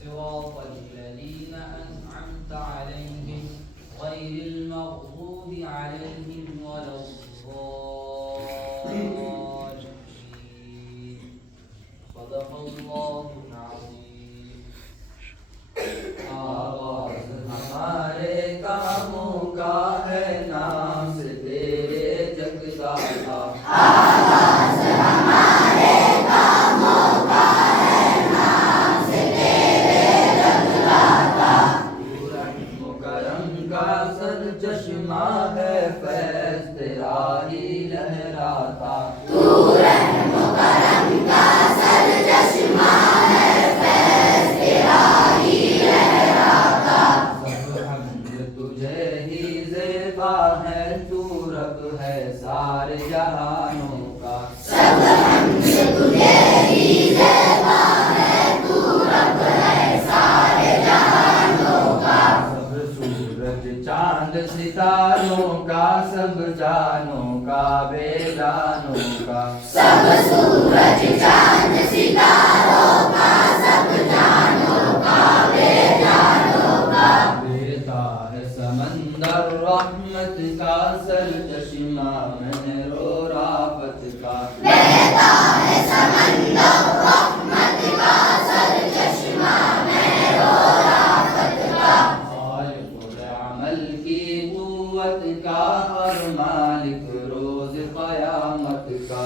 صراط الذين أنعمت عليهم غير المغضوب عليهم ولا الضالين. صدق الله العظيم. آغاز ہمارے کاموں کا ہے نام سے تیرے جگداتا. آغاز ہمارے کاموں کا ہے نام سے تیرے جگداتا. تو رحم و کرم کا سر چشمہ ہے فیض تیرا ہی لہراتا. تو رحم و کرم کا سر چشمہ ہے فیض تیرا ہی لہراتا. سب حمد تجھے ہی زیبا ہے تو رب ہے سارے جہانوں کا. سب حمد تجھے ہی زیبا ہے تو رب ہے سارے جہانوں کا. سب سورج چاند ستاروں کا سب جانوں کا بے جانوں کا. سب سورج چاند ستاروں کا سب جانوں کا بے جانوں کا. بیتا ہے سمندر رحمت کا سر چشمہ مہر و رافت کا. بیتا ہے سمندر رحمت کا سر چشمہ مہر و رافت کا. خالق عمل کی قوت کا اور مالک روز قیامت کا.